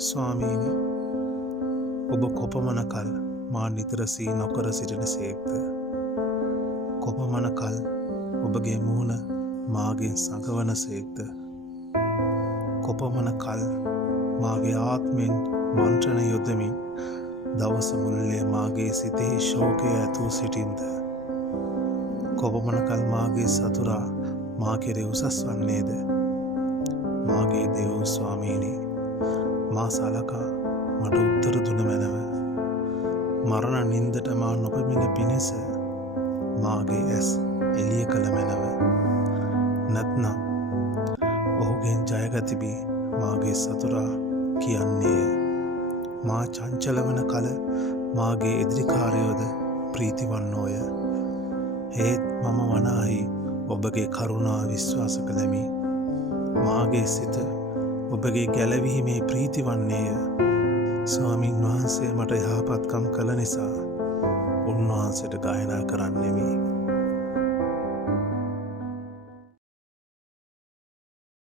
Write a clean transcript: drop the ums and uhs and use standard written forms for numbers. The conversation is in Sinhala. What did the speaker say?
ස්වාමීනි, ඔබ කොපමණ කල් මා නිතර සිහි නොකර සිටින සේක්ද? කොපමණ කල් ඔබගේ මුහුණ මාගෙන් සඟවන සේක්ද? කොපමණ කල් මාගේ ආත්මෙන් මන්ත්‍රණ යොදමින් දවස මුළුල්ලේ මාගේ සිතෙහි ශෝකය ඇතුව සිටින්ද? කොපමණ කල් මාගේ සතුරා මා කෙරෙහි උසස් වන්නේද? මාගේ දේව ස්වාමීනි, මා සලකා මට උත්තර දුන මැනව. මරණ නින්දට මා නොපැමිණ පිණිස මාගේ ඇස් එළිය කළ මැනව. නැත්නම් ඔහුගෙන් ජයගතිබී මාගේ සතුරා කියන්නේය. මා චංචල වන කල මාගේ එදිරිකාරයෝද ප්‍රීතිවන්නෝය. ඒත් මම වනාහි ඔබගේ කරුණා විශ්වාස කළමි. මාගේ සිත ඔබගේ ගැලවීමේ ප්‍රීති වන්නේය. ස්වාමීන් වහන්සේ මට යහපත්කම් කළ නිසා උන්වහන්සේට ගායනා කරන්නෙමි.